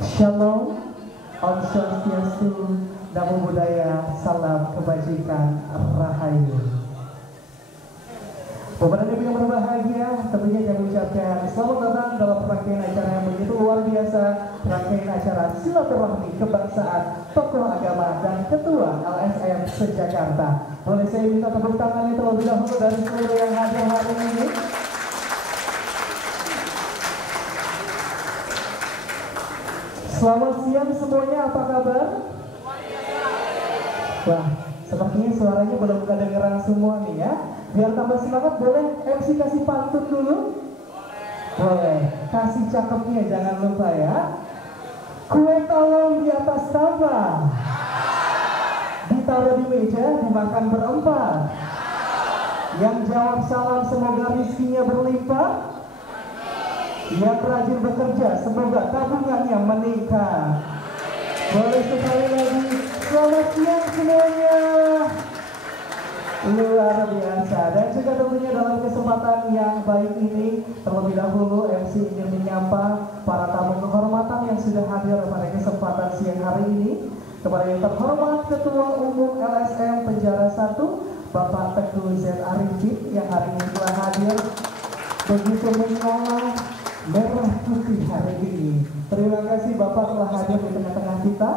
Shalom, Om Swastiastu, Namo Buddhaya, salam kebajikan, rahayu. Bapak dan Ibu yang berbahagia, tentunya kami ucapkan selamat datang dalam rangkaian acara yang begitu luar biasa, rangkaian acara silaturahmi kebangsaan tokoh agama dan ketua LSM se-Jakarta. Boleh saya minta tepuk tangan terlebih dahulu dari seluruh yang hadir hari ini. Selamat siang semuanya, apa kabar? Wah, sepertinya suaranya belum kedengeran semua nih ya. Biar tambah semangat, boleh MC kasih pantun dulu? Boleh, kasih cakepnya jangan lupa ya. Kue tolong di atas tampah, ditaruh di meja, dimakan berempat. Yang jawab salam semoga rizkinya berlimpah. Yang rajin bekerja semoga tabungannya meningkat. Boleh sekali lagi, selamat siang semuanya. Luar biasa. Dan juga tentunya dalam kesempatan yang baik ini, terlebih dahulu MC ingin menyapa para tamu kehormatan yang sudah hadir pada kesempatan siang hari ini. Kepada yang terhormat Ketua Umum LSM Penjara 1 Bapak Teguh Z. Arifin yang hari ini telah hadir begitu mengolah merah putih hari ini. Terima kasih Bapak telah hadir di tengah-tengah kita.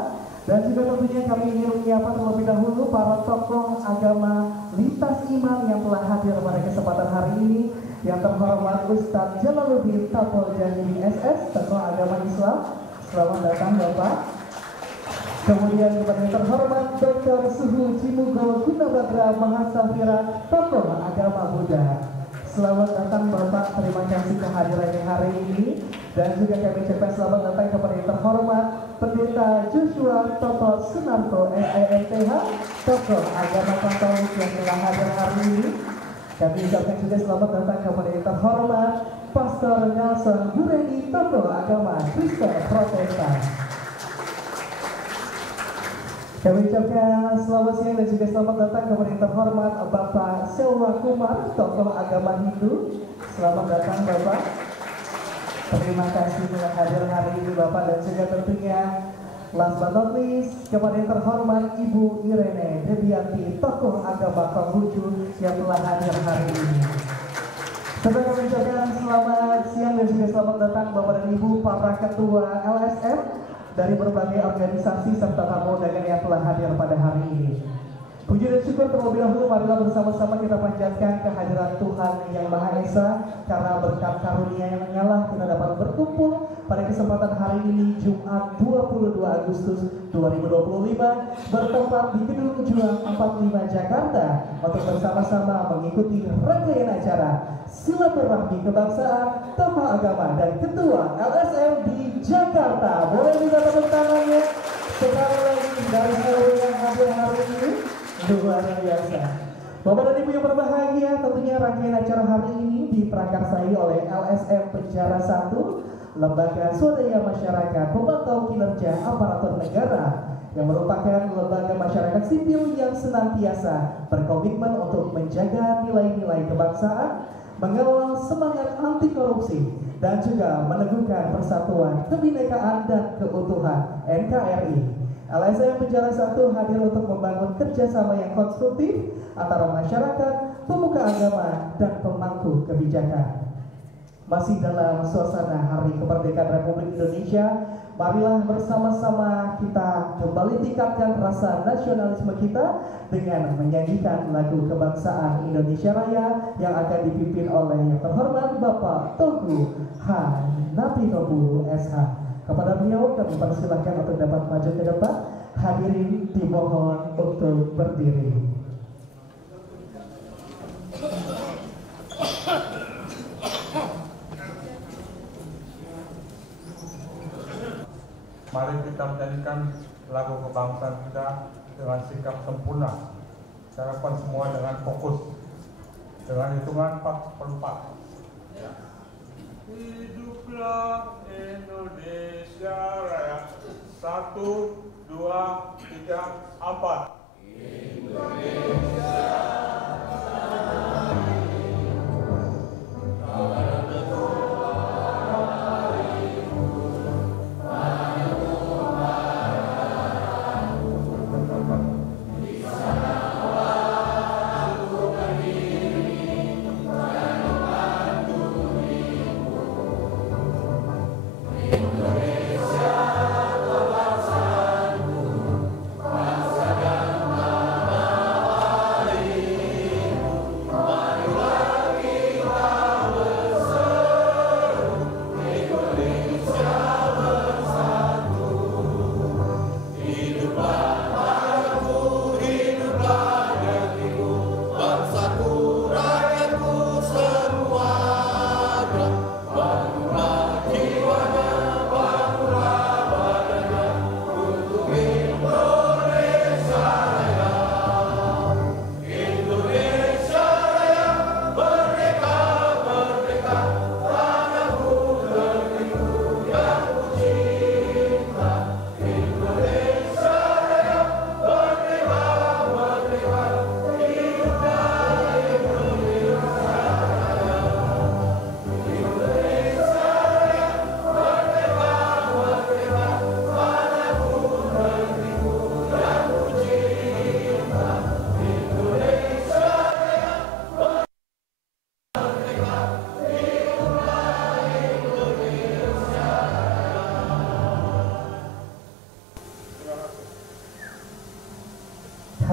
Dan juga tentunya kami ingin menyapa terlebih dahulu para tokoh agama lintas iman yang telah hadir pada kesempatan hari ini. Yang terhormat Ustadz Jalaluddin Tapol Janji SS, tokoh agama Islam. Selamat datang Bapak. Kemudian kepada yang terhormat Dr. Suhu Cimugo Gunabadra Mahasafira, tokoh agama Buddha. Selamat datang Bapak, terima kasih kehadirannya hari ini. Dan juga kami ucapkan selamat datang kepada yang terhormat Pendeta Joshua Toto Sunarto SEMTH, tokoh agama Katolik yang telah hadir hari ini. Kami ucapkan juga selamat datang kepada yang terhormat Pastor Nelson Bureni, tokoh agama Kristen Protestan. Kami ucapkan selamat siang dan juga selamat datang kepada yang terhormat Bapak Selwa Kumar, tokoh agama Hindu. Selamat datang Bapak. Terima kasih telah hadir hari ini Bapak, dan juga tentunya last but not least kepada yang terhormat Ibu Irene Debianti, tokoh agama Konghucu yang telah hadir hari ini. Serta kami ucapkan selamat siang dan juga selamat datang Bapak dan Ibu para ketua LSM dari berbagai organisasi serta tamu undangan yang telah hadir pada hari ini. Puji dan syukur terlebih dahulu, marilah bersama-sama kita panjatkan kehadiran Tuhan Yang Maha Esa, karena berkat karunia yang menyala kita dapat berkumpul pada kesempatan hari ini Jumat 22 Agustus 2025 bertempat di Gedung Juang 45 Jakarta untuk bersama-sama mengikuti rangkaian acara silaturahmi kebangsaan tokoh agama dan ketua LSM di Jakarta. Boleh minta tepuk tangannya sekali lagi dari seluruh yang hadir hari ini. Luar biasa. Bapak dan Ibu yang berbahagia, tentunya rangkaian acara hari ini diprakarsai oleh LSM Penjara 1, Lembaga Swadaya Masyarakat Pemantau Kinerja Aparatur Negara, yang merupakan lembaga masyarakat sipil yang senantiasa berkomitmen untuk menjaga nilai-nilai kebangsaan, mengawal semangat anti korupsi, dan juga meneguhkan persatuan, kebinekaan, dan keutuhan NKRI. LSM Penjara 1 hadir untuk membangun kerjasama yang konstruktif antara masyarakat, pemuka agama, dan pemangku kebijakan. Masih dalam suasana Hari Kemerdekaan Republik Indonesia, marilah bersama-sama kita kembali tingkatkan rasa nasionalisme kita dengan menyanyikan lagu kebangsaan Indonesia Raya yang akan dipimpin oleh yang terhormat Bapak Togu H. Napinobulu SH. Kepada beliau kami persilahkan untuk dapat maju ke depan. Hadirin dimohon untuk berdiri. Mari kita menyanyikan lagu kebangsaan kita dengan sikap sempurna. Saya harapkan semua dengan fokus. Dengan hitungan 4/4. Hiduplah Indonesia Raya. 1, 2, 3, 4. Indonesia. Indonesia.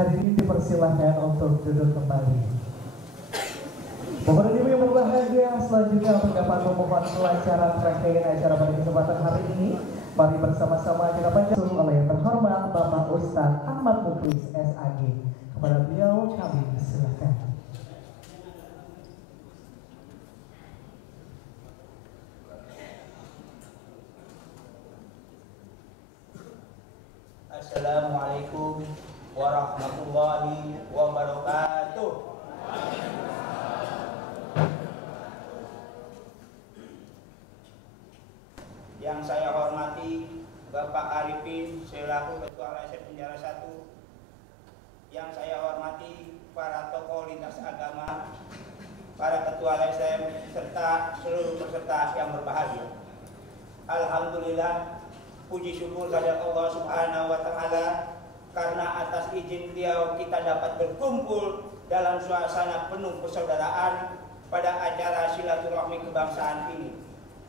Hadirin dipersilahkan untuk duduk kembali. Bapak dan Ibu yang berbahagia, selanjutnya untuk dapat memohon kelancaran rangkaian acara pada kesempatan hari ini, mari bersama-sama kita panjatkan oleh yang terhormat Bapak Ustadz Ahmad Muklis SAG. Kepada beliau kami silakan. Assalamualaikum warahmatullahi wabarakatuh. Yang saya hormati Bapak Arifin selaku Ketua LSM Penjara 1. Yang saya hormati para tokoh lintas agama, para Ketua LSM serta seluruh peserta yang berbahagia. Alhamdulillah, puji syukur kepada Allah Subhanahu wa taala karena atas izin beliau kita dapat berkumpul dalam suasana penuh persaudaraan pada acara silaturahmi kebangsaan ini.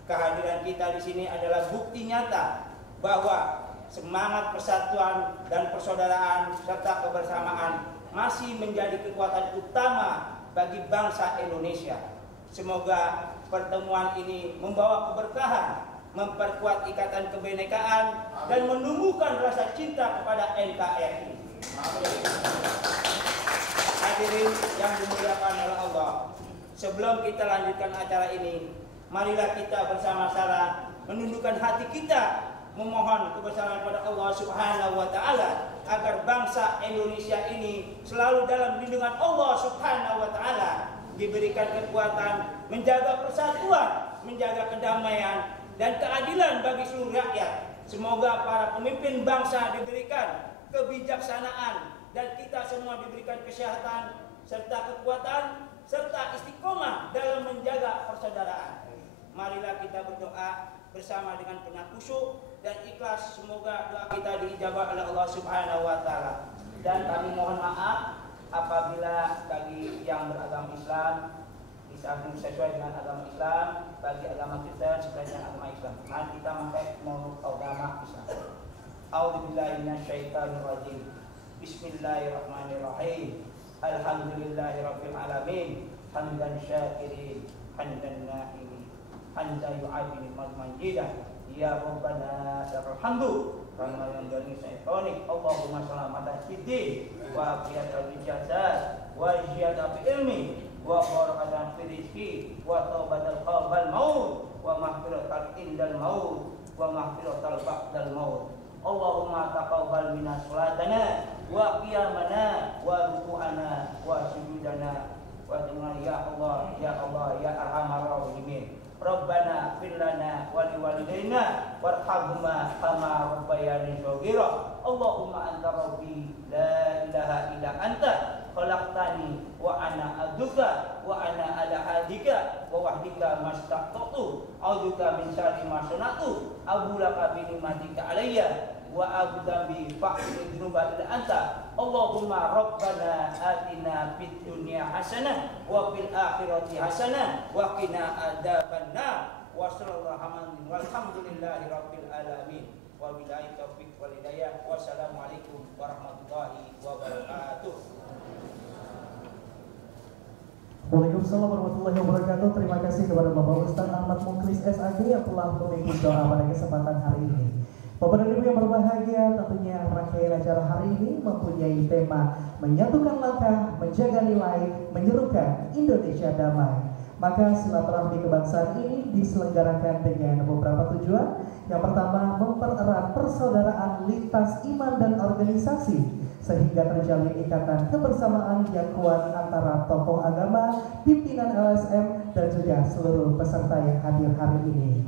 Kehadiran kita di sini adalah bukti nyata bahwa semangat persatuan dan persaudaraan serta kebersamaan masih menjadi kekuatan utama bagi bangsa Indonesia. Semoga pertemuan ini membawa keberkahan, memperkuat ikatan kebinekaan, dan menumbuhkan rasa cinta kepada NKRI. Hadirin yang dimuliakan oleh Allah, sebelum kita lanjutkan acara ini, marilah kita bersama-sama menundukkan hati kita, memohon kebesaran kepada Allah Subhanahu wa taala agar bangsa Indonesia ini selalu dalam lindungan Allah Subhanahu wa taala, diberikan kekuatan menjaga persatuan, menjaga kedamaian dan keadilan bagi seluruh rakyat. Semoga para pemimpin bangsa diberikan kebijaksanaan dan kita semua diberikan kesehatan serta kekuatan serta istiqomah dalam menjaga persaudaraan. Marilah kita berdoa bersama dengan penuh khusyuk dan ikhlas, semoga doa kita diijabah oleh Allah Subhanahu wa taala. Dan kami mohon maaf apabila bagi yang beragama Islam disamping sesuai dengan agama Islam, bagi agama Kristen sesuai dengan agama Islam. Mari kita pakai menurut agama Islam. A'udzubillahi minasyaitonir rajim. Bismillahirrahmanirrahim. Alhamdulillahirabbil alamin. Hamdan syakirin, hamdan na'imin, hamdan yu'adini manjidah. Ya Rabbana lakal hamdu. Karena yang dari syaitonik, Allahumma salamatan fiddin wa afiyatan fil jasad wa ziyadatan fil ilmi wa barakatan fil rizqi wa taubatan qabla maut wa maghfiratan indal maut wa maghfiratan ba'dal maut. Allahumma taqabbal minna salatana wa qiyamana wa ruku'ana wa sujudana wa dengan ya Allah ya arhamar rahimin. Rabbana fir lana wa liwalidayna warhamhuma kama rabbayani shaghira. Allahumma anta rabbi la ilaha illa anta khalaqtani wa ana abduka wa ana ala hadika wa wahdika mastaqtu a'udzuka min syarri ma sana'tu abulaka bi ni'matika alayya wa a'udzu fa'il dzunuba illa anta. Allahumma rabbana atina fid dunya hasanah wa fil akhirati hasanah wa qina adzabannar wa sallallahu walhamdulillahi rabbil alamin wa billahi taufiq wal hidayah. Wassalamualaikum warahmatullahi wabarakatuh. Waalaikumsalam warahmatullahi wabarakatuh. Terima kasih kepada Bapak Ustadz Ahmad Muklis SAG yang telah memimpin doa pada kesempatan hari ini. Bapak dan Ibu yang berbahagia, tentunya rangkaian acara hari ini mempunyai tema menyatukan langkah, menjaga nilai, menyerukan Indonesia damai. Maka silaturahmi kebangsaan ini diselenggarakan dengan beberapa tujuan. Yang pertama, mempererat persaudaraan lintas iman dan organisasi sehingga terjalin ikatan kebersamaan yang kuat antara tokoh agama, pimpinan LSM, dan juga seluruh peserta yang hadir hari ini.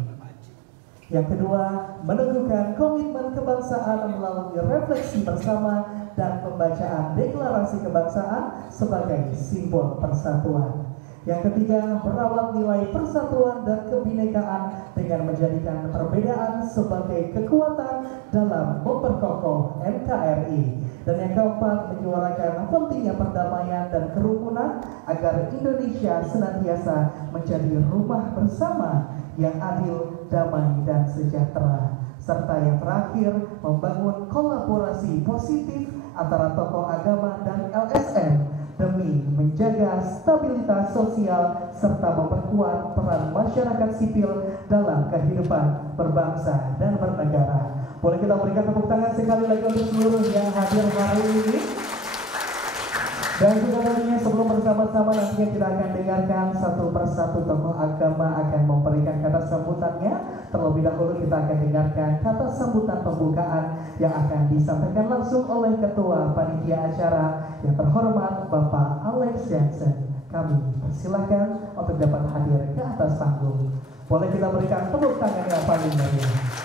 Yang kedua, meneguhkan komitmen kebangsaan melalui refleksi bersama dan pembacaan deklarasi kebangsaan sebagai simbol persatuan. Yang ketiga, merawat nilai persatuan dan kebinekaan dengan menjadikan perbedaan sebagai kekuatan dalam memperkokoh NKRI. Dan yang keempat, menyuarakan pentingnya perdamaian dan kerukunan agar Indonesia senantiasa menjadi rumah bersama yang adil, damai, dan sejahtera. Serta yang terakhir, membangun kolaborasi positif antara tokoh agama dan LSM demi menjaga stabilitas sosial serta memperkuat peran masyarakat sipil dalam kehidupan berbangsa dan bernegara. Boleh kita berikan tepuk tangan sekali lagi untuk seluruh yang hadir hari ini. Dan juga tentunya sebelum bersama-sama nantinya kita akan dengarkan satu persatu tokoh agama akan memberikan kata sambutannya. Terlebih dahulu kita akan dengarkan kata sambutan pembukaan yang akan disampaikan langsung oleh Ketua Panitia Acara yang terhormat Bapak Alex Jansen. Kami persilahkan untuk dapat hadir ke atas panggung. Boleh kita berikan tepuk tangan yang paling meriah.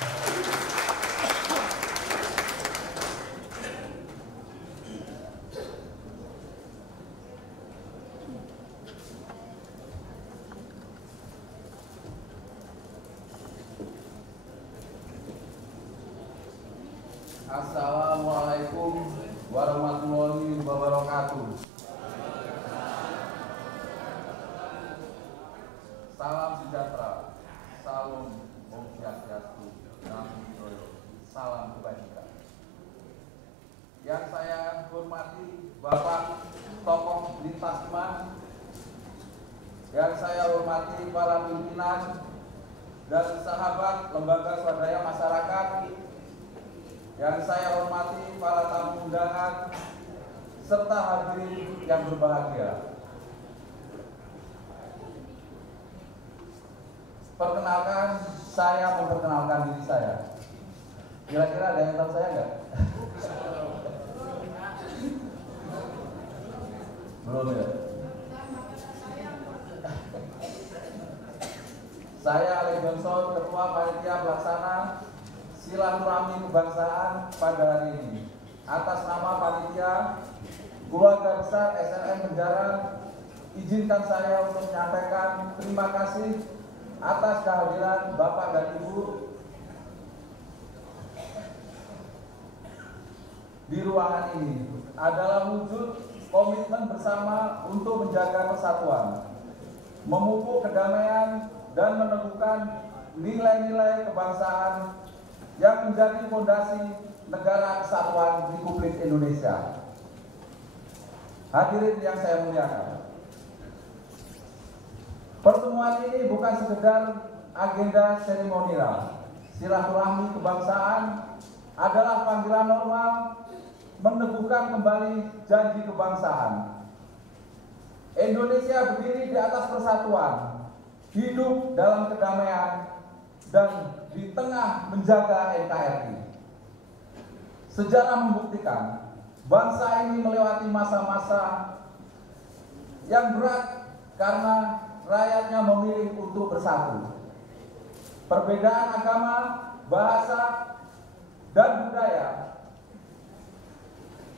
Assalamualaikum warahmatullahi wabarakatuh. Salam sejahtera, salam Om Swastiastu, Namo Buddhaya, salam kebajikan. Yang saya hormati Bapak tokoh lintas iman, yang saya hormati para pimpinan dan sahabat lembaga swadaya masyarakat, yang saya hormati para tamu undangan serta hadirin yang berbahagia. Perkenalkan, saya memperkenalkan diri saya. Kira-kira ada yang tahu saya enggak? Belum ya? Saya Alex Johnson, Ketua Panitia Pelaksana Silaturahmi Kebangsaan pada hari ini. Atas nama panitia Keluarga Besar SLM Penjara, izinkan saya untuk menyampaikan terima kasih atas kehadiran Bapak dan Ibu di ruangan ini. Adalah wujud komitmen bersama untuk menjaga persatuan, memupuk kedamaian dan meneguhkan nilai-nilai kebangsaan yang menjadi fondasi negara kesatuan Republik Indonesia. Hadirin yang saya muliakan, pertemuan ini bukan sekedar agenda seremonial. Silaturahmi kebangsaan adalah panggilan normal meneguhkan kembali janji kebangsaan. Indonesia berdiri di atas persatuan, hidup dalam kedamaian, dan di tengah menjaga NKRI. Sejarah membuktikan bangsa ini melewati masa-masa yang berat karena rakyatnya memilih untuk bersatu. Perbedaan agama, bahasa, dan budaya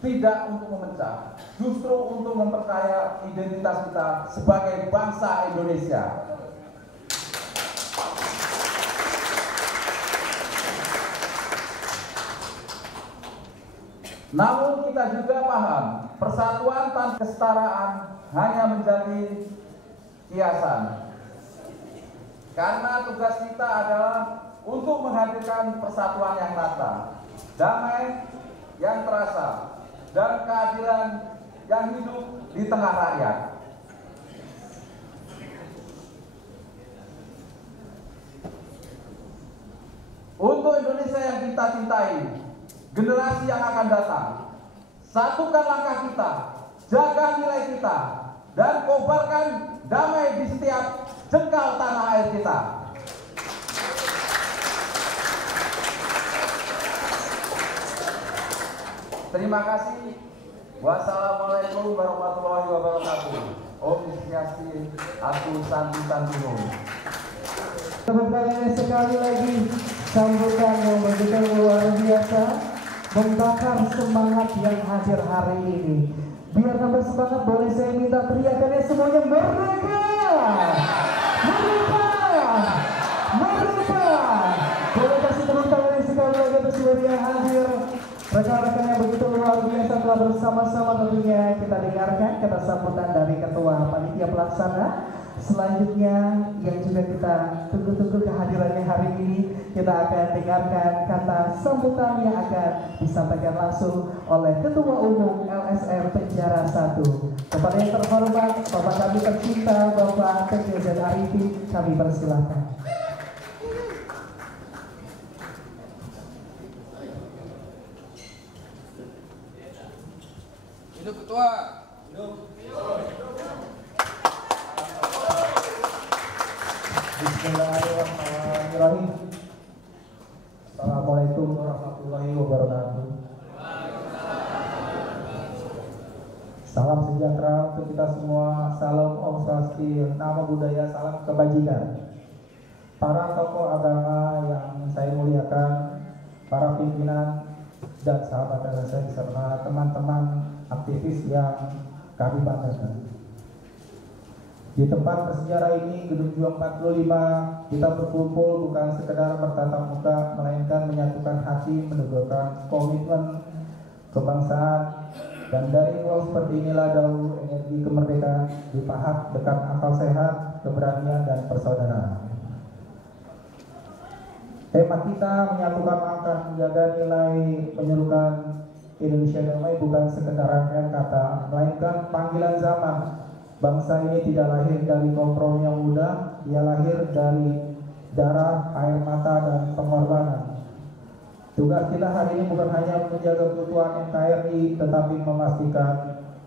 tidak untuk memecah, justru untuk memperkaya identitas kita sebagai bangsa Indonesia. Namun kita juga paham, persatuan tanpa kesetaraan hanya menjadi kiasan. Karena tugas kita adalah untuk menghadirkan persatuan yang nyata, damai yang terasa, dan keadilan yang hidup di tengah rakyat. Untuk Indonesia yang kita cintai, generasi yang akan datang, satukan langkah kita, jaga nilai kita, dan kobarkan damai di setiap jengkal tanah air kita. Terima kasih. Wassalamualaikum warahmatullahi wabarakatuh. Om Swastiastu, Santi Santuno. Tepuk tangannya sekali lagi, sambutan yang begitu luar biasa, membakar semangat yang hadir hari ini. Biar tambah semangat, boleh saya minta teriakannya semuanya merdeka! Merdeka! Merdeka! Boleh kasih tepuk tangannya sekali lagi untuk seluruh yang hadir. Rekan-rekan yang begitu luar biasa telah bersama-sama tentunya kita dengarkan kata sambutan dari Ketua Panitia Pelaksana Selanjutnya yang juga kita tunggu-tunggu kehadirannya hari ini, kita akan dengarkan kata sambutan yang akan disampaikan langsung oleh Ketua Umum LSM Penjara 1. Kepada yang terhormat Bapak kami tercinta Bapak Teguh Z. Arifin, kami persilahkan. Hidup Ketua. Hidup. Bismillahirrahmanirrahim. Assalamualaikum warahmatullahi wabarakatuh. Salam sejahtera untuk kita semua. Salam Om Swastiastu, Namo Buddhaya, salam kebajikan. Para tokoh agama yang saya muliakan, para pimpinan dan sahabat LSM serta teman-teman aktivis yang kami banggakan. Di tempat bersejarah ini, Gedung Juang 45, kita berkumpul bukan sekedar bertatap muka, melainkan menyatukan hati, menunjukkan komitmen kebangsaan. Dan dari ruang seperti inilah daur energi kemerdekaan dipahat dekat akal sehat, keberanian, dan persaudaraan. Tema kita menyatukan langkah menjaga nilai menyerukan Indonesia damai bukan sekedar rangkaian kata, melainkan panggilan zaman. Bangsa ini tidak lahir dari kompromi yang mudah, ia lahir dari darah, air mata, dan pengorbanan. Tugas kita hari ini bukan hanya menjaga keutuhan NKRI, tetapi memastikan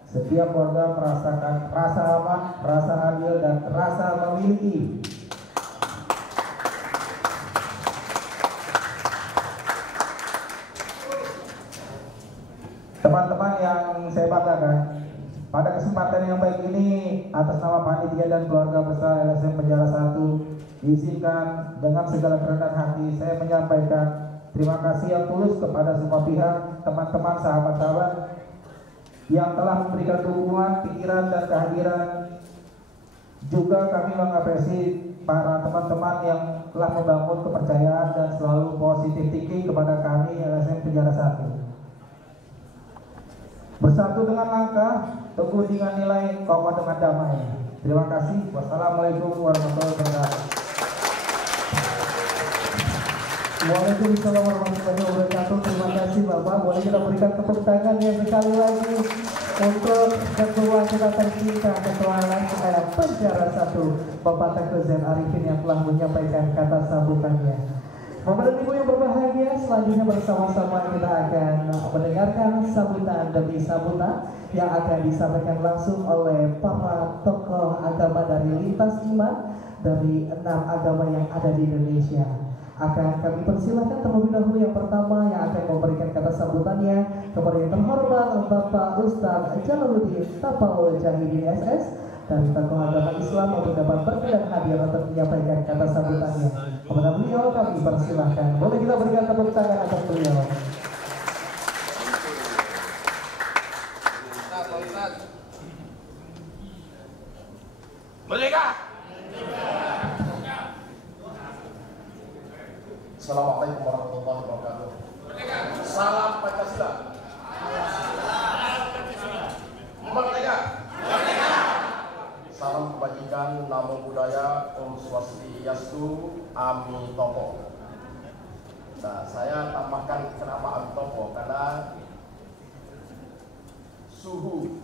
setiap warga merasakan rasa aman, rasa adil, dan rasa memiliki. Teman-teman yang saya banggakan, pada kesempatan yang baik ini, atas nama panitia dan keluarga besar LSM Penjara 1, diizinkan dengan segala kerendahan hati saya menyampaikan terima kasih yang tulus kepada semua pihak, teman-teman, sahabat-sahabat yang telah memberikan dukungan, pikiran, dan kehadiran. Juga kami mengapresiasi para teman-teman yang telah membangun kepercayaan dan selalu positif thinking kepada kami LSM Penjara 1. Bersatu dengan langkah, teguh dengan nilai, kokoh dengan damai. Terima kasih. Wassalamualaikum warahmatullahi wabarakatuh. Waalaikumsalam warahmatullahi wabarakatuh. Terima kasih Bapak. Boleh kita berikan tepuk tangan yang sekali lagi untuk Ketua kita tercinta, Ketua LSM Penjara 1, Bapak Teguh Z. Arifin yang telah menyampaikan kata sambutannya. Bapak dan Ibu yang berbahagia, selanjutnya bersama-sama kita akan mendengarkan sambutan demi sambutan yang akan disampaikan langsung oleh para tokoh agama dari lintas iman dari 6 agama yang ada di Indonesia. Akan kami persilahkan terlebih dahulu yang pertama yang akan memberikan kata sambutannya kepada yang terhormat Bapak Ustadz Jalaluddin Tapal Jahidin SS dari tokoh agama Islam untuk dapat berkenan hadir untuk menyampaikan kata sambutannya. Kepada beliau kami persilahkan. Boleh kita berikan tepuk tangan atas beliau. Merdeka! Assalamualaikum warahmatullahi wabarakatuh. Salam Pancasila. Merdeka. Salam kebajikan, Namo Buddhaya, Om Swastiastu, Amitopo. Nah, saya tambahkan kenapa Amitopo, karena suhu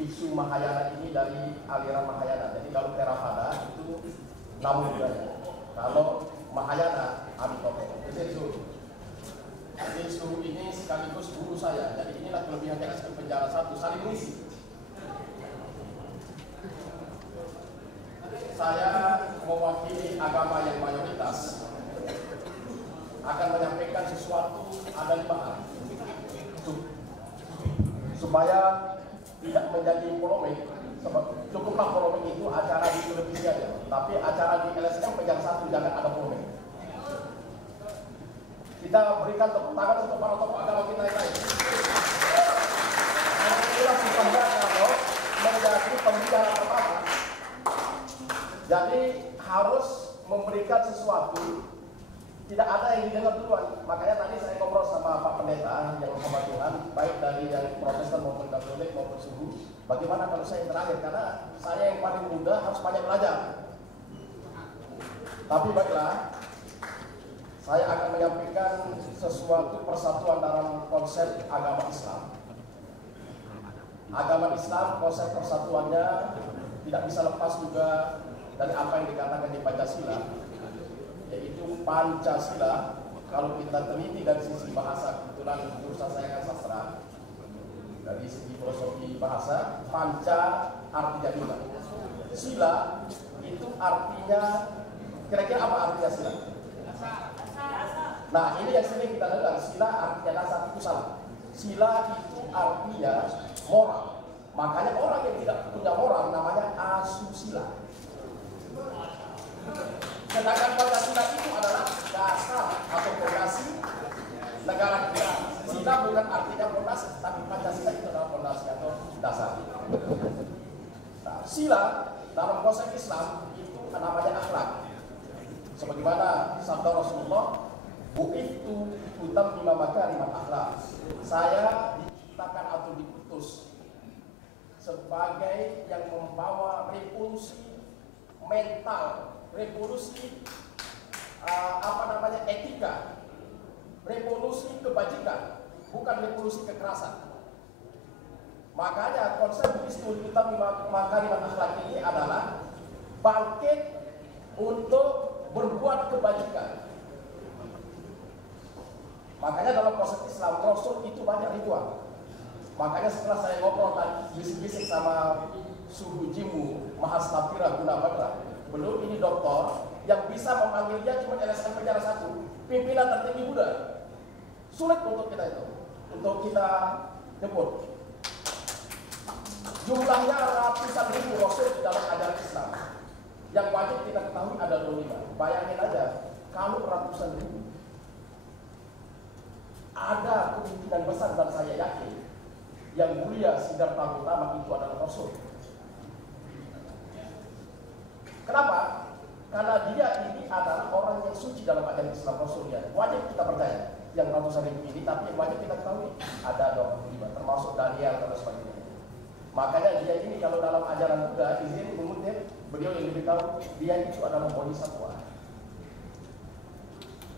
isu Mahayana ini dari aliran Mahayana. Jadi kalau Theravada itu Namo Buddhaya, kalau Mahayana Amitopo. Jadi suhu ini sekaligus guru saya. Jadi inilah kelebihan LSM Penjara 1, saling mengisi. Saya mewakili agama yang mayoritas akan menyampaikan sesuatu, ada 5 hal supaya tidak menjadi polemik. Cukuplah polemik itu acara di televisi aja, tapi acara di LSM Penjara 1 jangan ada polemik. Kita berikan tepuk tangan untuk para tokoh agama kita yang lain. Inilah supaya kalau menjadi pembicara pertama, jadi harus memberikan sesuatu tidak ada yang didengar duluan. Makanya tadi saya ngobrol sama Pak Pendeta yang sama Tuhan, baik dari yang Protestan maupun Katolik maupun Suku. Bagaimana kalau saya yang terakhir? Karena saya yang paling muda harus banyak belajar. Tapi baiklah, saya akan menyampaikan sesuatu persatuan dalam konsep agama Islam. Agama Islam, konsep persatuannya tidak bisa lepas juga dari apa yang dikatakan di Pancasila, yaitu Pancasila. Kalau kita teliti dari sisi bahasa, kebetulan jurusan saya kan sastra, dari segi filosofi bahasa, panca artinya lima, sila itu artinya, kira-kira apa artinya sila? Nah, ini yang sering kita dengar, sila artinya dasar, itu salah. Sila itu artinya moral. Makanya orang yang tidak punya moral namanya asusila. Sedangkan Pancasila itu adalah dasar atau fondasi negara kita. Sila bukan artinya fondasi, tapi Pancasila itu adalah fondasi atau dasar. Nah, sila dalam konsep Islam itu namanya akhlak. Sebagaimana sabda Rasulullah, bu'ithu utammima makarimal akhlak. Saya diciptakan atau diutus sebagai yang membawa revolusi mental, revolusi etika, revolusi kebajikan, bukan revolusi kekerasan. Makanya konsep bu'ithu utammima makarimal akhlak ini adalah bangkit untuk berbuat kebajikan. Makanya dalam konsep Islam, Rasul itu banyak ribuan. Makanya setelah saya ngobrol tadi, bisik-bisik sama Suhu Jimu, Mahasnapira Gunabadra, belum ini doktor, yang bisa memanggil dia cuma LSM penjara 1, pimpinan tertinggi Buddha. Sulit untuk kita itu, untuk kita jemput. Jumlahnya ratusan ribu Rasul di dalam ajaran Islam. Yang wajib kita ketahui ada 25. Bayangin aja, kalau ratusan ribu, ada kemungkinan besar dan saya yakin yang mulia Siddhartha Gautama itu adalah Rasul. Kenapa? Karena dia ini adalah orang yang suci dalam ajaran Islam Rasulnya. Wajib kita percaya yang ratusan ribu ini, tapi yang wajib kita ketahui ada 25, termasuk Daniel dan sebagainya. Makanya dia ini kalau dalam ajaran Buddha, izin mengutip, beliau yang lebih tahu, dia itu adalah bodhisattva.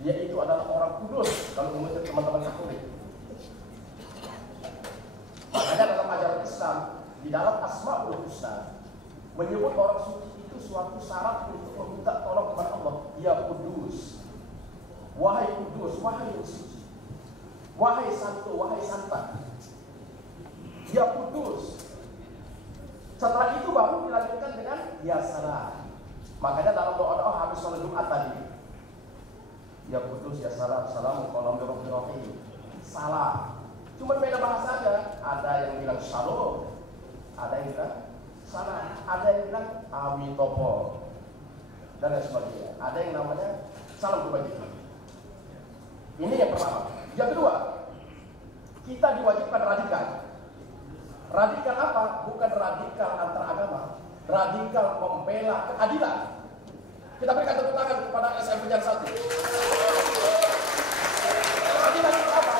Dia itu adalah orang kudus kalau mengutip teman-teman Katolik. Makanya dalam ajaran Islam, di dalam Asmaul Husna, menyebut orang suci itu suatu syarat untuk meminta tolong kepada Allah. Ya Kudus, wahai Kudus, wahai yang suci, wahai Santo, wahai Santa. Ya Kudus. Setelah itu baru dilanjutkan dengan Ya Salam. Makanya dalam doa-doa habis sholat Jumat tadi, Ya Kudus, Ya Salam, Salam, Qalam Birrahim, salam. Cuma beda bahasa aja. Ada yang bilang Shalom, ada yang bilang salam, ada yang bilang Amitopo, dan lain sebagainya. Ada yang namanya salam kebajikan. Ini yang pertama. Yang kedua, kita diwajibkan radikal. Radikal apa? Bukan radikal antar agama, radikal membela keadilan. Kita berikan tepuk tangan kepada SM Penjara 1. Keadilan itu apa?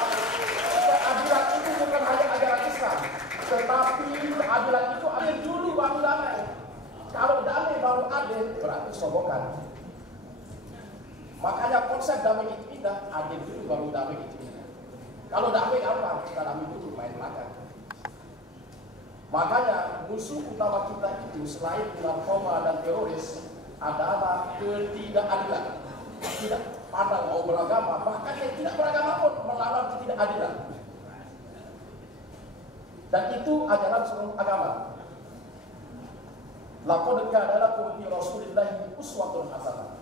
Keadilan itu bukan hanya ajaran Islam, tetapi keadilan itu adil dulu baru damai. Kalau damai baru adil, berarti sobokan. Makanya konsep damai itu indah, adil dulu baru damai itu indah. Kalau damai gampang, kita damai dulu main belakang. Makanya musuh utama kita itu selain narkoba dan teroris adalah ketidakadilan. Tidak pandang mau beragama, bahkan yang tidak beragama pun melawan ketidakadilan. Dan itu ajaran seluruh agama. Laqad kana lakum fi Rasulillahi uswatun hasanah.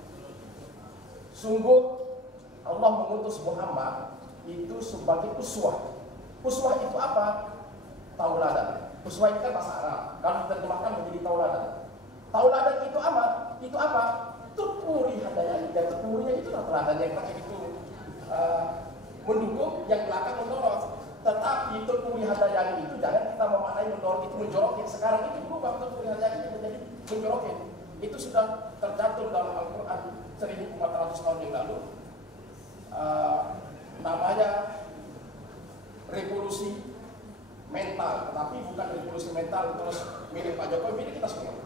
Sungguh Allah mengutus Muhammad itu sebagai uswah. Uswah itu apa? Tauladan. Uswah itu kan bahasa Arab. Kalau diterjemahkan menjadi tauladan. Tauladan itu apa? Itu apa? Tuturi hadayani. Dan tuturinya itu tauladan yang pakai itu mendukung, yang belakang mendorong. Tetapi tuturi hadayani itu jangan kita memaknai mendorong itu menjorokin. Sekarang itu berubah tuturi hadayani menjadi menjorokin. Itu sudah tercantum dalam Al-Quran 1400 tahun yang lalu. namanya revolusi mental, tetapi bukan revolusi mental terus milih Pak Jokowi, milih kita semua.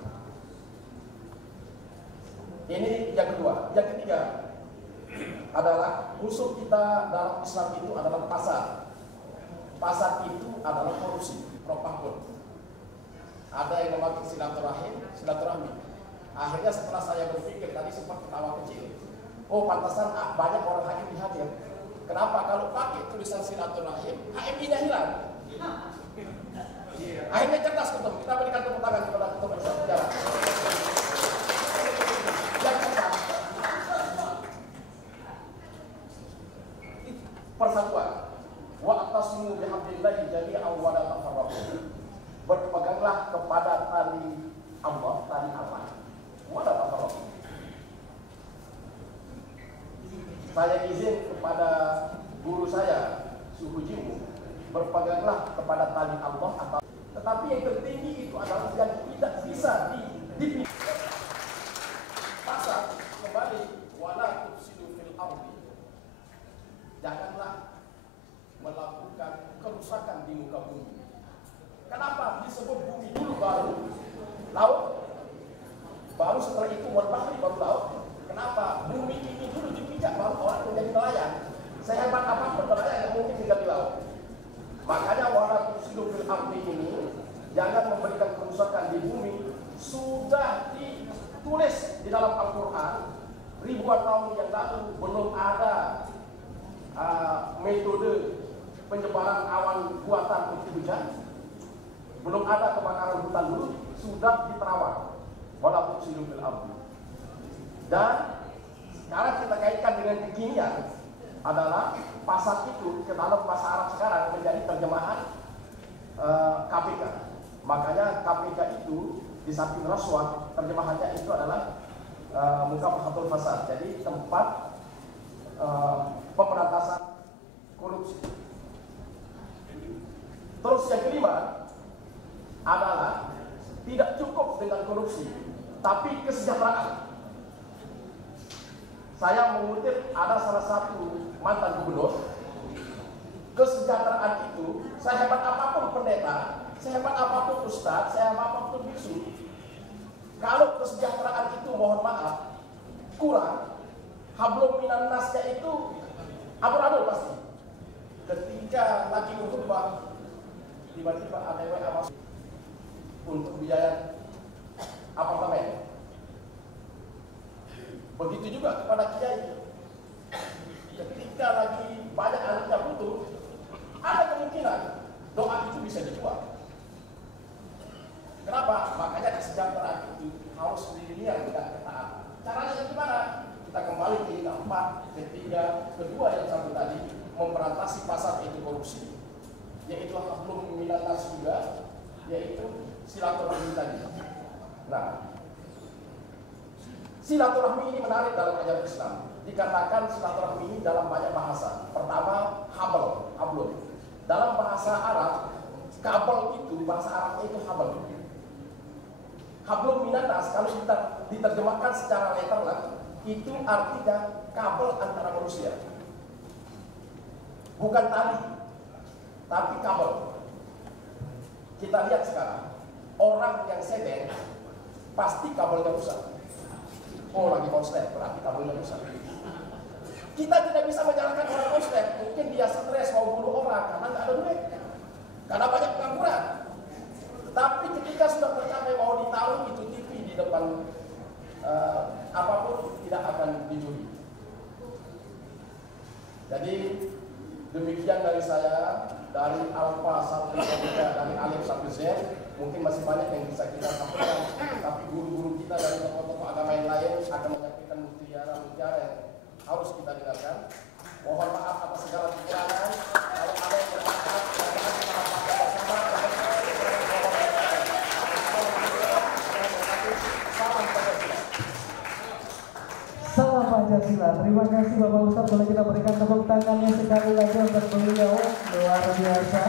Ini yang kedua. Yang ketiga adalah musuh kita dalam Islam itu adalah pasar. Pasar itu adalah korupsi, propaganda. Ada yang memakai silaturahmi. Akhirnya setelah saya berpikir tadi sempat ketawa kecil. Oh, pantasan banyak orang HMI hadir. Kenapa? Kalau pakai tulisan silaturahim, HMI-nya hilang. Akhirnya cerdas ketum. Kita berikan tepuk tangan kepada ketum bersejarah. Yang cerdas. Persatuan. Wa atasimu bihamdillahi jami'an wa la tafarraqu. Berpeganglah kepada tali Allah, tali Allah. Wa la tafarraqu. Saya izin kepada guru saya, Suhu Jimu, berpeganglah kepada tali Allah atau. Tetapi yang tertinggi itu adalah yang tidak bisa dipilih. Pasal kembali wala tufsidu fil ardi. Janganlah melakukan kerusakan di muka bumi. Kenapa disebut bumi dulu baru laut? Baru setelah itu wal bahri baru laut. Kenapa? Bumi ini dulu dipijak baru orang menjadi nelayan. Sehebat apapun nelayan yang mungkin tinggal di laut. Makanya wala tufsidu fil ardi ini jangan memberikan kerusakan di bumi sudah ditulis di dalam Al-Quran ribuan tahun yang lalu. Belum ada metode penyebaran awan buatan untuk hujan, belum ada kebakaran hutan dulu, sudah diterawang wala tufsidu fil ardi. Dan sekarang kita kaitkan dengan kekinian adalah pasal itu ke dalam bahasa Arab sekarang menjadi terjemahan KPK. Makanya KPK itu di samping rasuah, terjemahannya itu adalah Mukafahatul Fasad. Jadi tempat pemberantasan korupsi. Terus yang kelima adalah tidak cukup dengan korupsi, tapi kesejahteraan. Saya mengutip ada salah satu mantan gubernur, kesejahteraan itu sehebat apapun pendeta, sehebat apapun ustadz, sehebat apapun bisu, kalau kesejahteraan itu mohon maaf kurang, hablum minan nasnya itu abur-abur pasti. Ketika lagi khutbah tiba-tiba ada WA masuk untuk biaya apartemen. Begitu juga kepada kiai. Ketika lagi banyak anaknya butuh, ada kemungkinan doa itu bisa dijual. Kenapa? Makanya kesejahteraan itu harus dilihat dengan ketaatan. Caranya gimana? Kita kembali ke yang keempat, ketiga, kedua yang satu tadi, memberantas pasar itu korupsi, yaitu hablum minan nas juga, yaitu silaturahmi tadi. Nah, silaturahmi ini menarik dalam ajaran Islam. Dikatakan silaturahmi ini dalam banyak bahasa. Pertama, hablum. Dalam bahasa Arab, kabel itu, bahasa Arabnya itu habl. Hablum minan nas, kalau kita diterjemahkan secara letterlah, itu artinya kabel antara manusia. Bukan tali, tapi kabel. Kita lihat sekarang, orang yang sedang pasti kabelnya rusak. Oh, lagi konslet, berarti kabelnya rusak. Kita tidak bisa menyalahkan orang konslet. Mungkin dia stres mau bunuh orang karena nggak ada duit, karena banyak pengangguran. Tapi ketika sudah tercapai mau ditaruh itu TV di depan apapun tidak akan dicuri. Jadi demikian dari saya, dari Alfa sampai Omega, dari Alif sampai Z. Mungkin masih banyak yang bisa kita sampaikan, tapi guru-guru kita dari tokoh-tokoh agama yang lain akan menyampaikan mutiara-mutiara yang harus kita dengarkan. Mohon maaf atas segala kekurangan. Kalau ada yang bermanfaat, silakan kita rapatkan bersama. Salam Pancasila. Terima kasih Bapak Ustadz. Boleh kita berikan tepuk tangannya sekali lagi untuk beliau, luar biasa.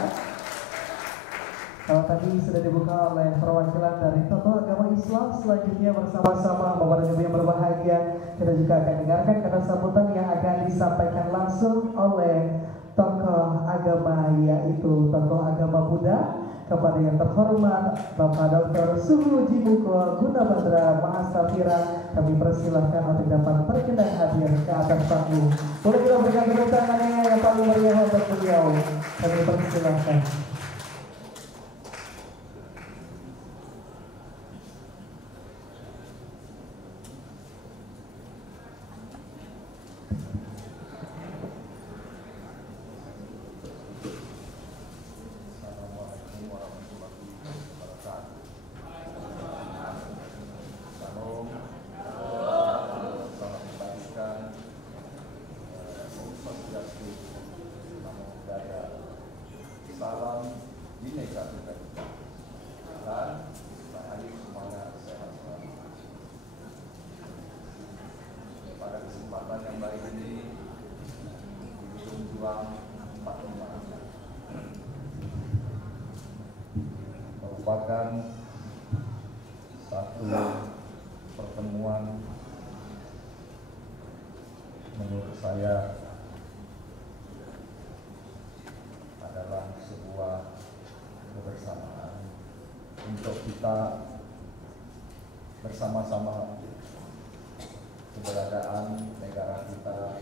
Kalau tadi sudah dibuka oleh perwakilan dari tokoh agama Islam, selanjutnya bersama-sama Bapak dan Ibu yang berbahagia, kita juga akan dengarkan kata sambutan yang akan disampaikan langsung oleh tokoh agama, yaitu tokoh agama Buddha, kepada yang terhormat Bapak Dr. Suhu Jimuko Gunabadra Mahasafira. Kami persilahkan untuk dapat berkenan hadir ke atas panggung. Boleh kita berikan tepuk tangannya yang paling meriah untuk beliau. Kami persilahkan. Salam Bhinneka Tunggal Ika dan rahayu semuanya sehat selalu. Pada kesempatan yang baik ini di Gedung Juang 45 merupakan satu pertemuan menurut saya adalah sebuah kebersamaan untuk kita bersama-sama keberadaan negara kita,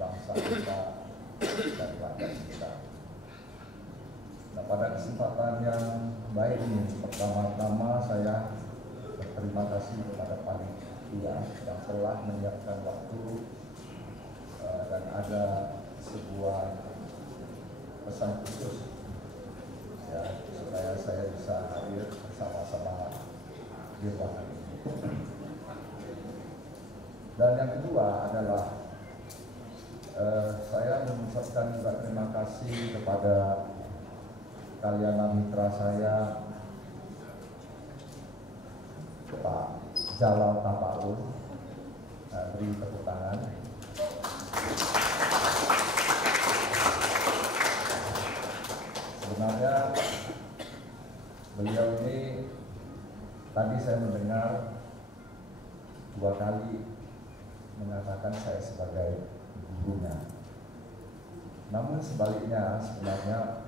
bangsa kita, dan rakyat kita. Nah, pada kesempatan yang baik ini, pertama-tama saya berterima kasih kepada panitia yang telah menyiapkan waktu dan ada sebuah pesan khusus ya, supaya saya bisa hadir bersama-sama di ruangan ini. Dan yang kedua adalah saya mengucapkan juga terima kasih kepada Kalyana Mitra saya, Pak Jalal Tapaul. Beri tepuk tangan. Sebenarnya beliau ini tadi saya mendengar 2 kali mengatakan saya sebagai gurunya. Namun sebaliknya sebenarnya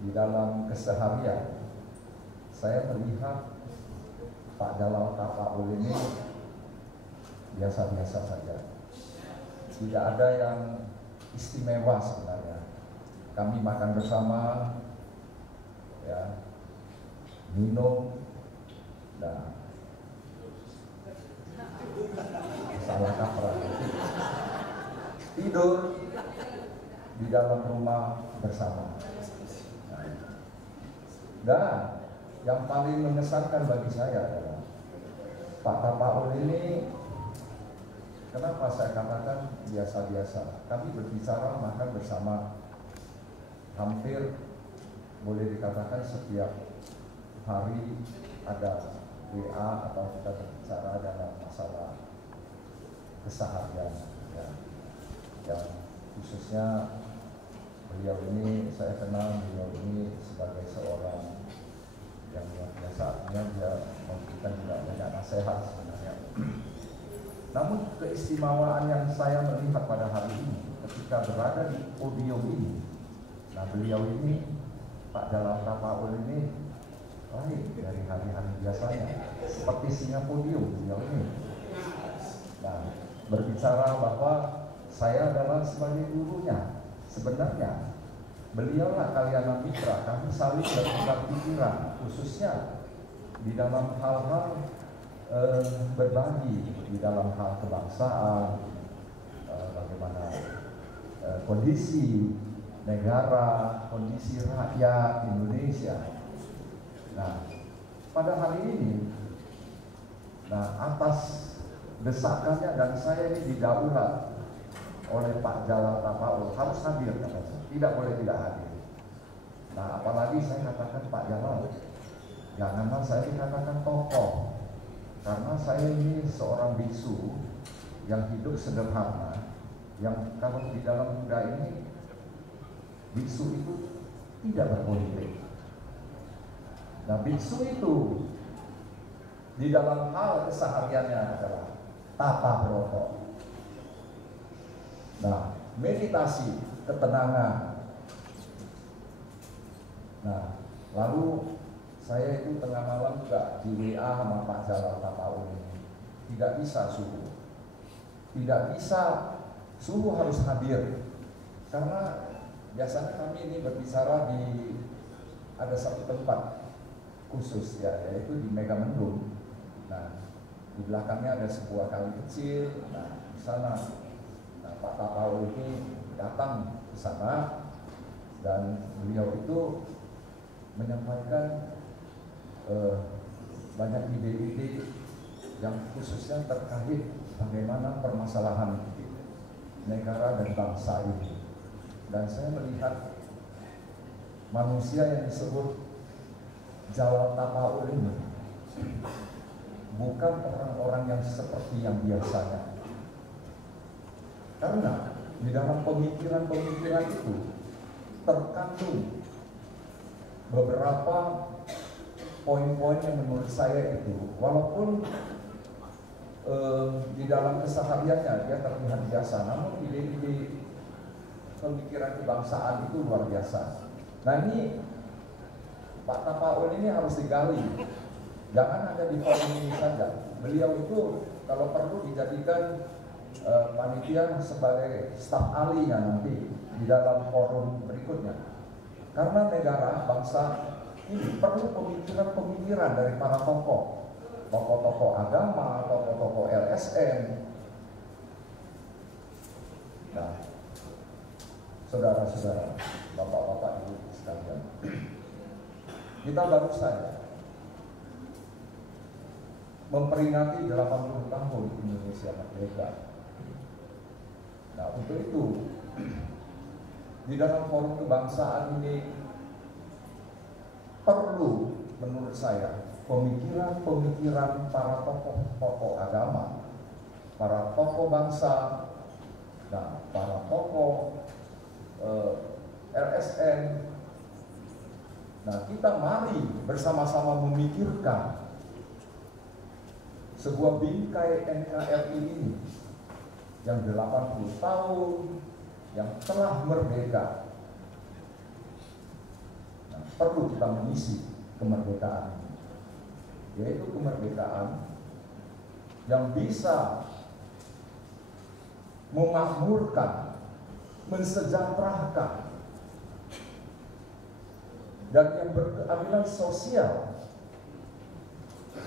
di dalam keseharian saya melihat Pak Jalal Tapaul ini biasa-biasa saja. Tidak ada yang istimewa sebenarnya. Kami makan bersama, ya, minum, dan salah kaprah, tidur di dalam rumah bersama. Dan yang paling mengesankan bagi saya adalah Pak Tapaul ini, kenapa saya katakan biasa-biasa? Kami berbicara makan bersama. Hampir boleh dikatakan setiap hari ada WA atau kita berbicara dalam masalah keseharian ya. Yang khususnya beliau ini, saya kenal beliau ini sebagai seorang yang luar biasa, artinya dia memberikan juga banyak nasihat sebenarnya. Namun keistimewaan yang saya melihat pada hari ini ketika berada di podium ini, nah beliau ini, Pak Jalal Tapaul ini lain dari hari-hari biasanya, seperti singa podium beliau ini. Nah, berbicara bahwa saya adalah sebagai gurunya, sebenarnya beliaulah Kalyana Mitra, kami saling bertukar pikiran, khususnya di dalam hal-hal berbagi, di dalam hal kebangsaan, bagaimana kondisi negara, kondisi rakyat Indonesia. Nah, pada hari ini, nah atas desakannya dan saya ini didaulat oleh Pak Jalal Tapaul harus hadir, tidak boleh tidak hadir. Nah, apalagi saya katakan Pak Jalal, janganlah saya dikatakan tokoh, karena saya ini seorang biksu yang hidup sederhana, yang kalau di dalam Buddha ini biksu itu tidak berpolitik. Nah, biksu itu di dalam hal kesehariannya adalah tata broto. Nah, meditasi, ketenangan. Nah, lalu saya itu tengah malam juga di WA sama Pak Jalal Tapaul ini. Tidak bisa subuh. Tidak bisa subuh harus hadir. Karena biasanya kami ini berbicara di ada satu tempat khusus ya, yaitu di Megamendung. Nah, di belakangnya ada sebuah kali kecil. Nah, di sana Pak Tapaul ini datang ke sana dan beliau itu menyampaikan banyak ide-ide yang khususnya terkait bagaimana permasalahan negara dan bangsa ini. Dan saya melihat manusia yang disebut Jalal Tapaul ini bukan orang-orang yang seperti yang biasanya. Karena di dalam pemikiran-pemikiran itu terkandung beberapa poin-poin yang menurut saya itu, walaupun di dalam kesehariannya dia terlihat biasa, namun ide-ide pemikiran kebangsaan itu luar biasa. Nah, ini Pak Tapaul ini harus digali, jangan hanya di forum ini saja. Beliau itu kalau perlu dijadikan panitia sebagai staf ahlinya nanti di dalam forum berikutnya. Karena negara, bangsa ini perlu pemikiran-pemikiran dari para tokoh agama, tokoh-tokoh LSM. Nah, saudara-saudara, bapak-bapak, ibu sekalian, kita baru saja memperingati 80 tahun Indonesia merdeka. Nah, untuk itu di dalam forum kebangsaan ini perlu menurut saya pemikiran-pemikiran para tokoh agama, para tokoh bangsa, nah, para tokoh LSM. Nah, kita mari bersama-sama memikirkan sebuah bingkai NKRI ini yang 80 tahun yang telah merdeka. Nah, perlu kita mengisi kemerdekaan ini, yaitu kemerdekaan yang bisa memakmurkan, mensejahterakan, dan yang berkeadilan sosial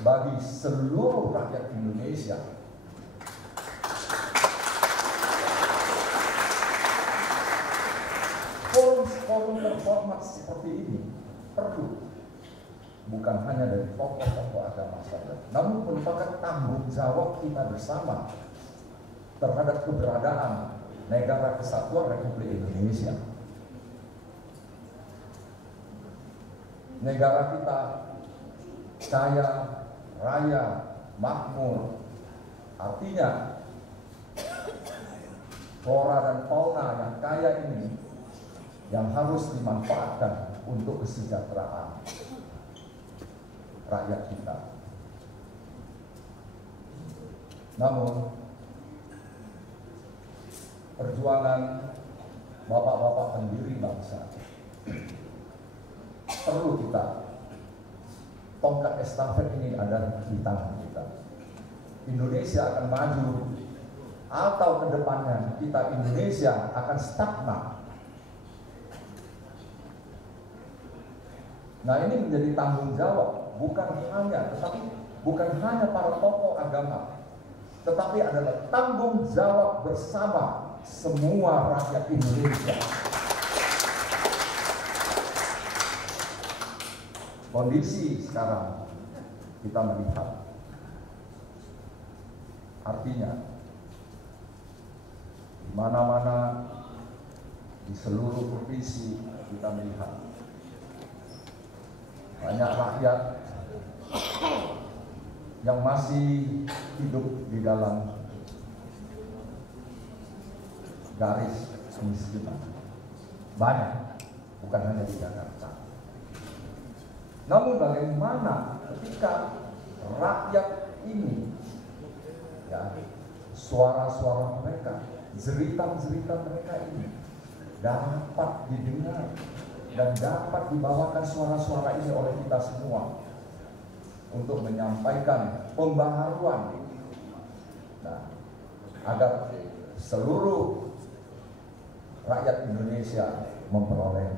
bagi seluruh rakyat Indonesia. Forum terhormat seperti ini perlu, bukan hanya dari tokoh-tokoh agama saja, namun merupakan tanggung jawab kita bersama terhadap keberadaan Negara Kesatuan Republik Indonesia. Negara kita kaya, raya, makmur, artinya flora dan fauna yang kaya ini yang harus dimanfaatkan untuk kesejahteraan rakyat kita. Namun perjuangan bapak-bapak pendiri bangsa perlu kita, tongkat estafet ini ada di tangan kita. Indonesia akan maju atau ke depannya kita Indonesia akan stagnan. Nah, ini menjadi tanggung jawab bukan hanya para tokoh agama, tetapi adalah tanggung jawab bersama semua rakyat Indonesia. Kondisi sekarang kita melihat, artinya di mana-mana di seluruh provinsi kita melihat banyak rakyat yang masih hidup di dalam garis kemiskinan. Banyak, bukan hanya di Jakarta. Namun bagaimana ketika rakyat ini, ya, suara-suara mereka, jeritan-jeritan mereka ini dapat didengar dan dapat dibawakan suara-suara ini oleh kita semua untuk menyampaikan pembaharuan, nah, agar seluruh rakyat Indonesia memperoleh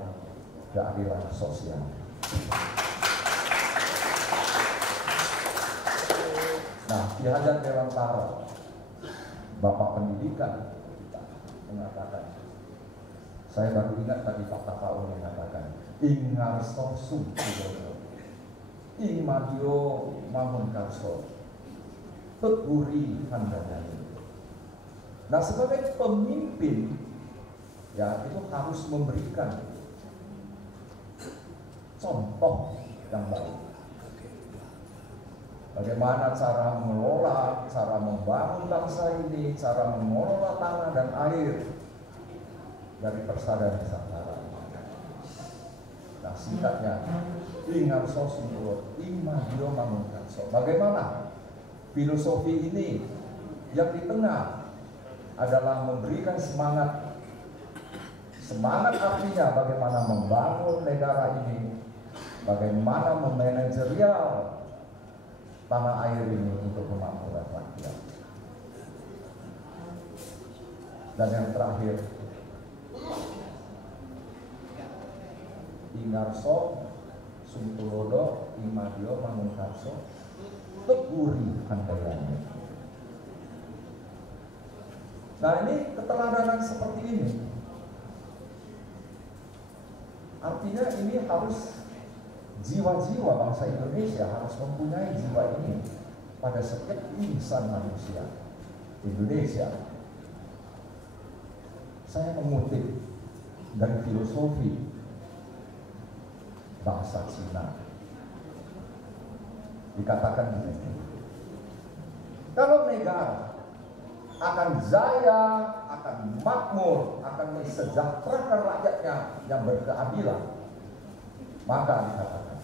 keadilan sosial. Nah, Ki Hajar Dewantara, Bapak Pendidikan kita, mengatakan, saya baru ingat tadi Pak Tapaul mengatakan, ing ngarso sumpulodo, ing madio mangun karso, peguri handayani. Nah, sebagai pemimpin, ya, itu harus memberikan contoh yang baik. Bagaimana cara mengelola, cara membangun bangsa ini, cara mengelola tanah dan air dari persada Nusantara. Nah, singkatnya, ingarso sumpulo, imadio mangunkarso. Bagaimana filosofi ini yang di tengah adalah memberikan semangat. Semangat artinya bagaimana membangun negara ini, bagaimana memanajerial tanah air ini untuk kemakmuran rakyat. Dan yang terakhir, ingarso sumpulodo imadio mangunkarso teguri handayani. Nah, ini keteladanan seperti ini artinya ini harus jiwa-jiwa bangsa Indonesia harus mempunyai jiwa ini pada setiap insan manusia Indonesia. Saya mengutip dari filosofi bangsa Cina. Dikatakan begini, kalau negara akan jaya, akan makmur, akan mensejahterakan rakyatnya yang berkeadilan, maka dikatakan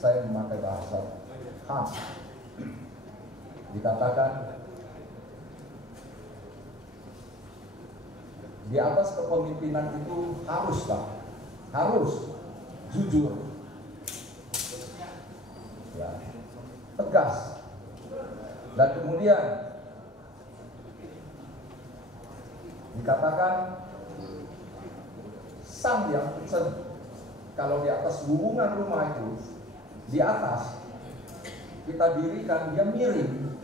saya memakai bahasa khas, dikatakan di atas kepemimpinan itu harus jujur, ya, tegas, dan kemudian dikatakan sang yang kalau di atas hubungan rumah itu di atas kita dirikan dia miring,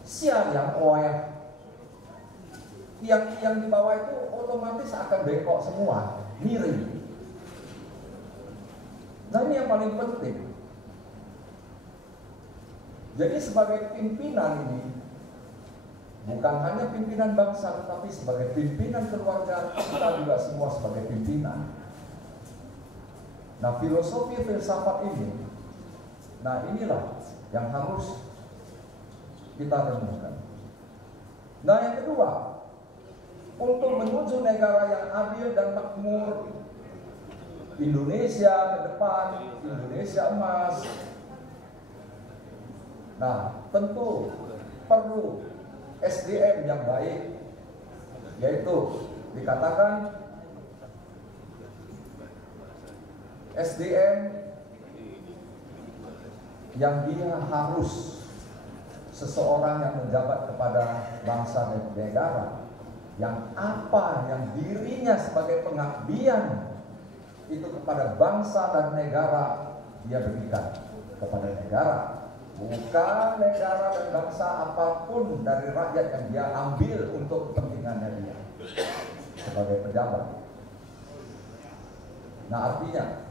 siang yang oeh, tiang di bawah itu otomatis akan bengkok semua, miring. Nah, ini yang paling penting. Jadi sebagai pimpinan ini bukan hanya pimpinan bangsa, tetapi sebagai pimpinan keluarga, kita juga semua sebagai pimpinan. Nah, filosofi filsafat ini, nah inilah yang harus kita renungkan. Nah, yang kedua, untuk menuju negara yang adil dan makmur, Indonesia ke depan, Indonesia emas. Nah, tentu perlu SDM yang baik, yaitu dikatakan SDM yang dia harus seseorang yang menjabat kepada bangsa dan negara, yang apa yang dirinya sebagai pengabdian itu kepada bangsa dan negara dia berikan kepada negara, bukan negara dan bangsa apapun dari rakyat yang dia ambil untuk kepentingannya dia sebagai pejabat. Nah, artinya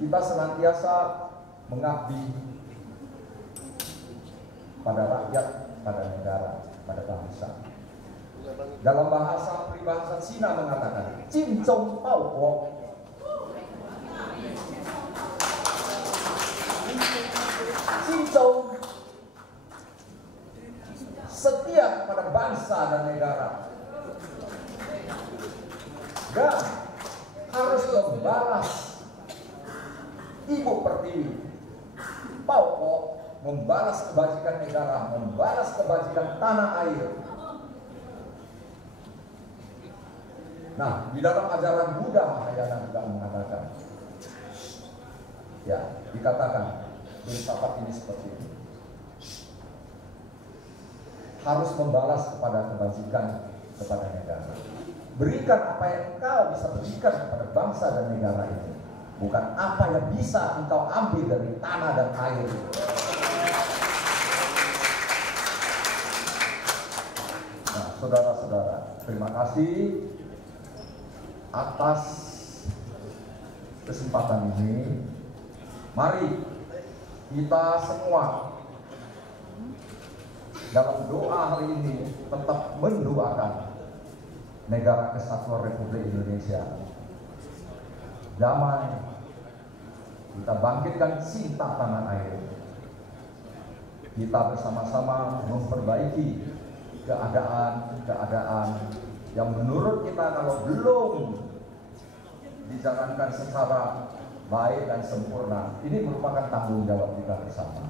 kita senantiasa mengabdi pada rakyat, pada negara, pada bangsa. Dalam bahasa peribahasa Cina mengatakan, Jin Zhong Bao Guo. Jin Zhong, setiap setia kepada bangsa dan negara, dan harus membalas Ibu Pertiwi, Pauko, membalas kebajikan negara, membalas kebajikan tanah air. Nah, di dalam ajaran Buddha Mahayana juga mengatakan, ya, dikatakan filsafat ini seperti ini. Harus membalas kepada kebajikan kepada negara. Berikan apa yang engkau bisa berikan kepada bangsa dan negara ini, bukan apa yang bisa engkau ambil dari tanah dan air. Nah, saudara-saudara, terima kasih atas kesempatan ini. Mari kita semua dalam doa hari ini tetap mendoakan negara kesatuan Republik Indonesia damai. Kita bangkitkan cinta tanah air. Kita bersama-sama memperbaiki keadaan yang menurut kita kalau belum dijalankan secara baik dan sempurna, ini merupakan tanggung jawab kita bersama.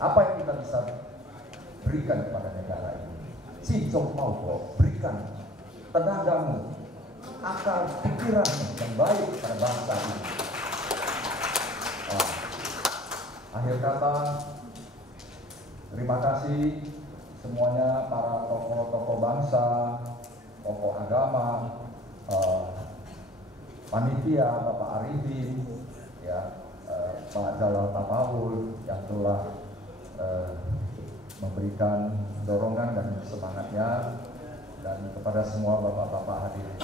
Apa yang kita bisa berikan kepada negara ini? Cincong Pauko, berikan tenagamu, akal pikiranmu yang baik pada bangsa ini. Akhir kata, terima kasih semuanya, para tokoh-tokoh bangsa, tokoh agama, panitia, Bapak Arifin, ya, Pak Jalal Tapawul yang telah memberikan dorongan dan semangatnya, dan kepada semua bapak-bapak hadirin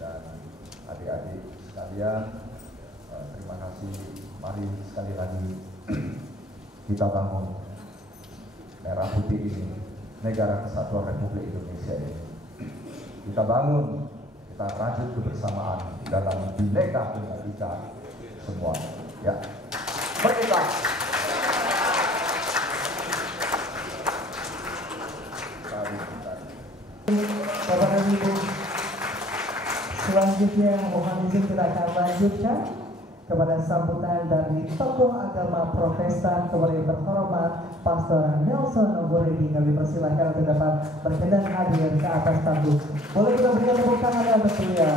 dan adik-adik sekalian, terima kasih. Mari sekali lagi kita bangun merah putih ini, negara kesatuan Republik Indonesia ini. Kita bangun, kita rajut kebersamaan dalam Bhinneka Tunggal Ika semua. Ya, merdeka. Bapak dan Ibu, selanjutnya mohon izin kita akan lanjutkan kepada sambutan dari tokoh agama Protestan kepada yang terhormat Pastor Nelson Nogoredi. Kami persilahkan untuk dapat berkenan hadir ke atas panggung. Boleh kita berikan tepuk tangan untuk beliau.